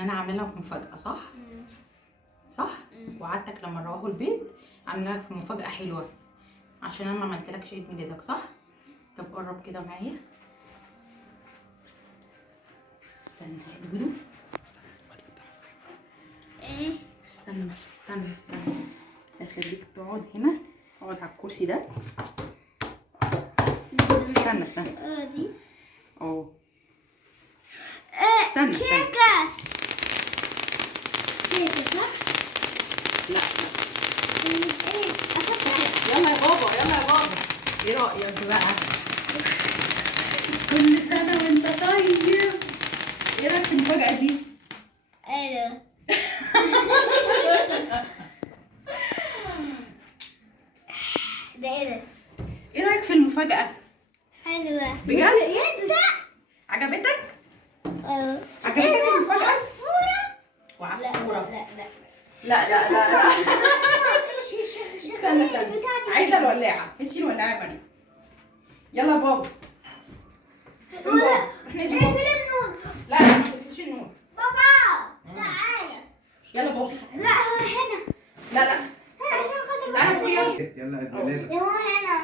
انا عامله لك مفاجاه، صح؟ صح؟ وعدتك لما نروحوا البيت عامله لك مفاجاه حلوه عشان انا ما عملتلكش عيد ميلادك، صح؟ طب قرب كده معايا. استنى هقلبه. استنى هخليك تقعد هنا، اقعد على الكرسي ده. استنى دي اهو. استنى كيكة صح؟ لا ايه يلا يا بابا، يلا يا بابا، ايه رأيك بقى؟ كل سنة وانت طيب. ايه رأيك في المفاجأة دي؟ ايه ده ايه ده؟ ايه رأيك في المفاجأة؟ حلوة بجد؟ عجبتك؟ عجبتك المفاجأة؟ وعصفورة. لا لا استنى عايزة الولاعة، هاتي الولاعة يا مريم. يلا يا بابا. احنا نجيب بابا. لا ما تقفلش النور. بابا تعالى. يلا بابا. لا هو هنا. لا تعالى بابا. يلا عيد ميلادك. هو هنا.